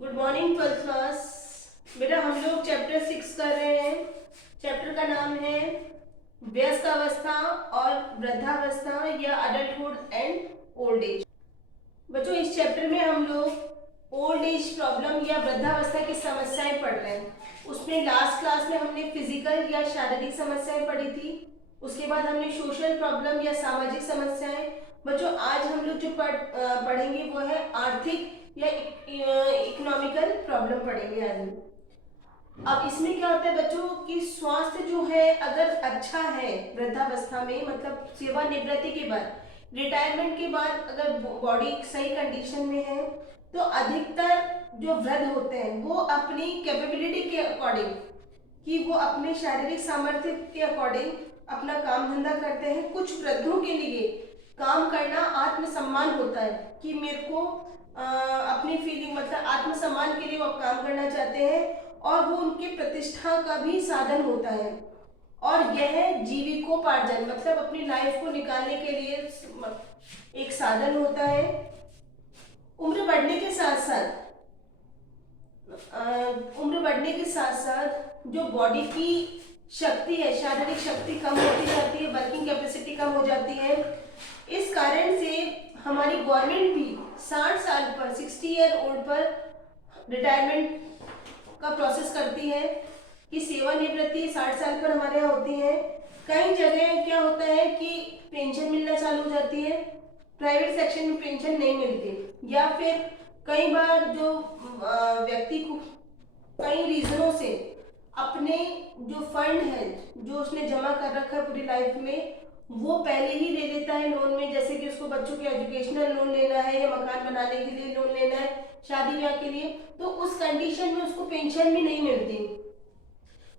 Good morning twelfth class. बेटा हम लोग चैप्टर 6 कर रहे हैं। चैप्टर का नाम है वयस्क अवस्था और वृद्धावस्था या अडल्टहुड एंड ओल्ड एज। बच्चों इस चैप्टर में हम लोग ओल्ड एज प्रॉब्लम या वृद्धावस्था की समस्याएं पढ़ रहे हैं। उसमें लास्ट क्लास में हमने फिजिकल या शारीरिक समस्याएं पढ़ी थी। उसके बाद हमने सोशल प्रॉब्लम या सामाजिक समस्याएं। बच्चों आज हम लोग जो पढ़ेंगे वो है आर्थिक या इकोनॉमिकल प्रॉब्लम पढ़ेंगे आज हम। अब इसमें क्या होता है बच्चों कि स्वास्थ्य जो है अगर अच्छा है वृद्धावस्था में, मतलब सेवानिवृत्ति के बाद, रिटायरमेंट के बाद अगर बॉडी सही कंडीशन में है तो अधिकतर जो वृद्ध होते हैं वो अपनी कैपेबिलिटी के अकॉर्डिंग, कि वो अपने शारीरिक सामर्थ्य के अकॉर्डिंग अपना काम धंधा करते हैं। कुछ वृद्धों के लिए काम करना आत्मसम्मान होता है कि मेरे को अपनी फीलिंग मतलब आत्मसम्मान के लिए वो काम करना चाहते हैं और वो उनके प्रतिष्ठा का भी साधन होता है। और यह जीविकोपार्जन मतलब अपनी लाइफ को निकालने के लिए एक साधन होता है। उम्र बढ़ने के साथ साथ जो बॉडी की शक्ति है, शारीरिक शक्ति कम होती जाती है, वर्किंग कैपेसिटी कम हो जाती है। इस कारण से हमारी गवर्नमेंट भी 60 साल पर 60 ईयर ओल्ड पर रिटायरमेंट का प्रोसेस करती है कि सेवानिवृत्ति 60 साल पर हमारे यहाँ होती है। कई जगह क्या होता है कि पेंशन मिलना चालू हो जाती है, प्राइवेट सेक्शन में पेंशन नहीं मिलती, या फिर कई बार जो व्यक्ति को कई रीजनों से अपने जो फंड है जो उसने जमा कर रखा है पूरी लाइफ में वो पहले ही ले लेता है लोन में। जैसे कि उसको बच्चों के एजुकेशनल लोन लेना है या मकान बनाने के लिए लोन लेना है, शादी ब्याह के लिए, तो उस कंडीशन में उसको पेंशन भी नहीं मिलती।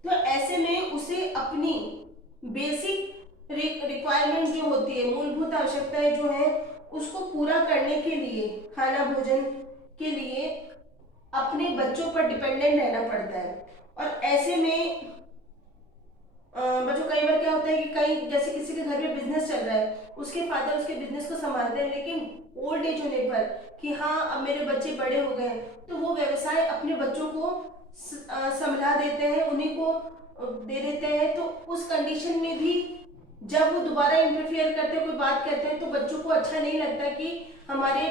तो ऐसे में उसे अपनी बेसिक रिक्वायरमेंट जो होती है, मूलभूत आवश्यकताएं जो है उसको पूरा करने के लिए, खाना भोजन के लिए अपने बच्चों पर डिपेंडेंट रहना पड़ता है। और ऐसे में बच्चों कई बार क्या होता है कि कई जैसे किसी के घर में बिजनेस चल रहा है, उसके फादर उसके बिजनेस को संभालते हैं, लेकिन ओल्ड एज होने पर कि हाँ अब मेरे बच्चे बड़े हो गए तो वो व्यवसाय अपने बच्चों को संभला देते हैं, उन्हीं को दे देते हैं। तो उस कंडीशन में भी जब वो दोबारा इंटरफियर करते हैं, कोई बात कहते हैं, तो बच्चों को अच्छा नहीं लगता कि हमारे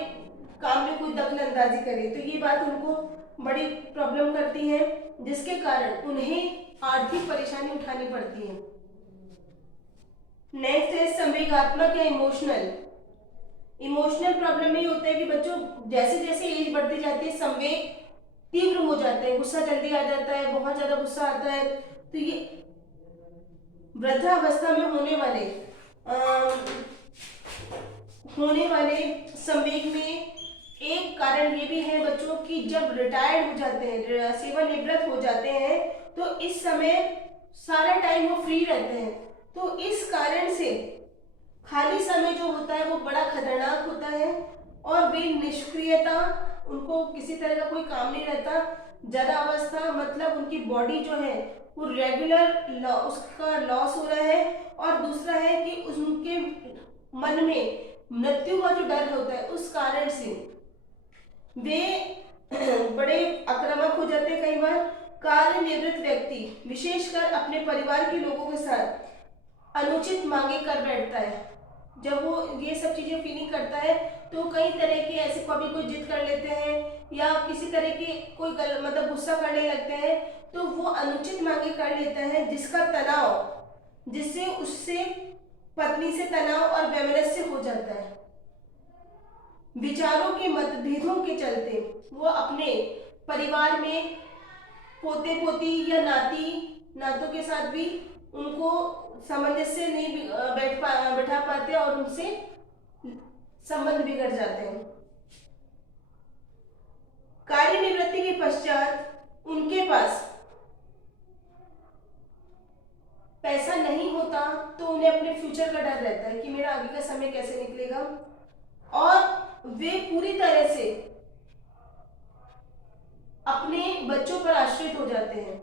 काम में कोई दखल अंदाजी करे। तो ये बात उनको बड़ी प्रॉब्लम करती है, जिसके कारण उन्हें आर्थिक परेशानी उठानी पड़ती है। नेक्स्ट है संवेगात्मक या इमोशनल। इमोशनल प्रॉब्लम ये होता है कि बच्चों जैसे जैसे एज बढ़ती जाती है संवेग तीव्र हो जाते हैं, गुस्सा जल्दी आ जाता है, बहुत ज्यादा गुस्सा आता है। तो ये वृद्धावस्था में होने वाले संवेग में एक कारण ये भी है बच्चों कि जब रिटायर्ड हो जाते हैं, सेवानिवृत्त हो जाते हैं, तो इस समय सारा टाइम वो फ्री रहते हैं। तो इस कारण से खाली समय जो होता है वो बड़ा खतरनाक होता है और वे निष्क्रियता, उनको किसी तरह का कोई काम नहीं रहता। जरा अवस्था मतलब उनकी बॉडी जो है वो रेगुलर उसका लॉस हो रहा है। और दूसरा है कि उनके मन में मृत्यु का जो डर होता है उस कारण से वे बड़े आक्रामक हो जाते हैं। कई बार कार्यनिवृत्त व्यक्ति विशेषकर अपने परिवार के लोगों के साथ अनुचित मांगे कर बैठता है। जब वो ये सब चीजें फीलिंग करता है तो कई तरह के ऐसे कभी कोई जिद कर लेते हैं या किसी तरह की कोई मतलब गुस्सा करने लगते हैं, तो वो अनुचित मांगे कर लेता है, जिसका तनाव, जिससे उससे पत्नी से तनाव और वैमनस्य हो जाता है। विचारों के मतभेदों के चलते वो अपने परिवार में पोते पोती या नातों के साथ भी उनको सामंजस्य नहीं बैठा पाते और उनसे संबंध बिगड़ जाते हैं। कार्यनिवृत्ति के पश्चात उनके पास पैसा नहीं होता तो उन्हें अपने फ्यूचर का डर रहता है कि मेरा आगे का समय कैसे निकलेगा, और वे पूरी तरह से अपने बच्चों पर आश्रित हो जाते हैं।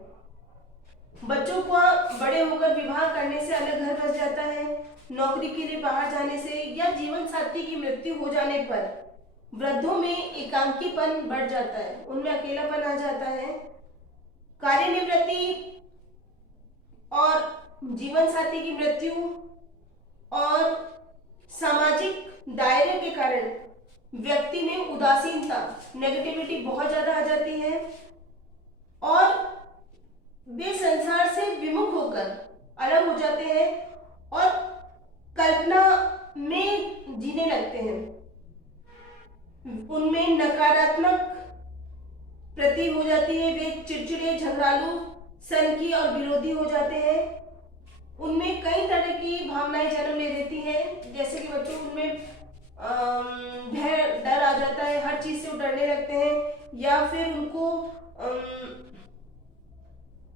बच्चों को बड़े होकर विवाह करने से अलग घर बस जाता है, नौकरी के लिए बाहर जाने से या जीवन साथी की मृत्यु हो जाने पर वृद्धों में एकांकीपन बढ़ जाता है, उनमें अकेलापन आ जाता है, कार्यनिवृत्ति और जीवन साथी की मृत्यु और सामाजिक दायरे के कारण व्यक्ति में उदासीनता, नेगेटिविटी बहुत ज्यादा आ जाती है और वे संसार से विमुख होकर अलग हो जाते हैं और कल्पना में जीने लगते हैं। उनमें नकारात्मक प्रति हो जाती है, वे चिड़चिड़े, झगड़ालू, सनकी और विरोधी हो जाते हैं। उनमें कई तरह की भावनाएं जन्म ले लेती हैं, जैसे कि बच्चों उनमें भय, डर आ जाता है, हर चीज से वो डरने लगते हैं, या फिर उनको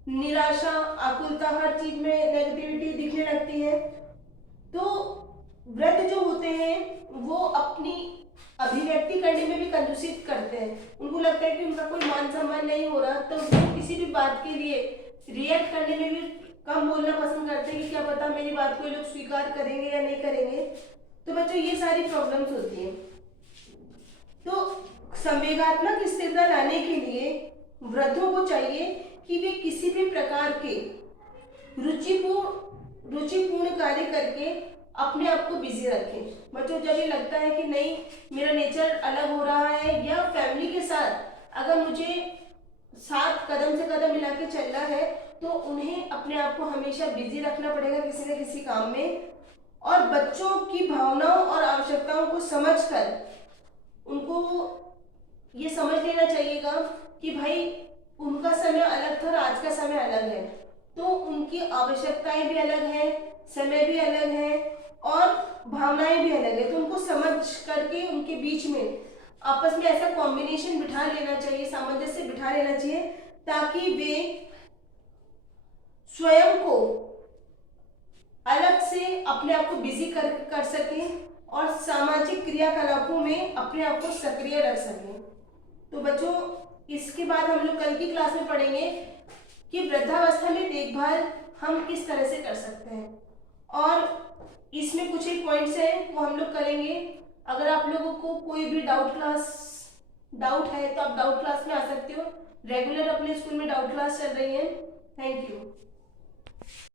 निराशा, आकुलता, हर चीज में नेगेटिविटी दिखने लगती है। तो वृद्ध जो होते हैं वो अपनी अभिव्यक्ति करने में भी कंजूसी करते हैं। उनको लगता है कि उनका कोई मान सम्मान नहीं हो रहा, तो वो किसी भी बात के लिए रिएक्ट करने में भी कम बोलना पसंद करते हैं कि क्या पता मेरी बात को ये लोग स्वीकार करेंगे या नहीं करेंगे। तो बच्चों ये सारी प्रॉब्लम्स होती हैं। तो संवेगात्मक स्थिरता लाने के लिए वृद्धों को चाहिए कि वे किसी भी प्रकार के रुचिपूर्ण कार्य करके अपने आप को बिजी रखें। बच्चों जब ये लगता है कि नहीं मेरा नेचर अलग हो रहा है, या फैमिली के साथ अगर मुझे साथ कदम से कदम मिला के चलना है, तो उन्हें अपने आप को हमेशा बिजी रखना पड़ेगा किसी न किसी काम में, और बच्चों की भावनाओं और आवश्यकताओं को समझकर उनको ये समझ लेना चाहिएगा कि भाई उनका समय अलग था और आज का समय अलग है, तो उनकी आवश्यकताएं भी अलग हैं, समय भी अलग है और भावनाएं भी अलग है। तो उनको समझ करके उनके बीच में आपस में ऐसा कॉम्बिनेशन बिठा लेना चाहिए, सामंजस्य बिठा लेना चाहिए, ताकि वे स्वयं को अलग से अपने आप को बिजी कर सकें और सामाजिक क्रियाकलापों में अपने आप को सक्रिय रख सकें। तो बच्चों इसके बाद हम लोग कल की क्लास में पढ़ेंगे कि वृद्धावस्था में देखभाल हम किस तरह से कर सकते हैं, और इसमें कुछ एक पॉइंट्स हैं वो हम लोग करेंगे। अगर आप लोगों को कोई भी डाउट है तो आप डाउट क्लास में आ सकते हो। रेगुलर अपने स्कूल में डाउट क्लास चल रही है। Thank you.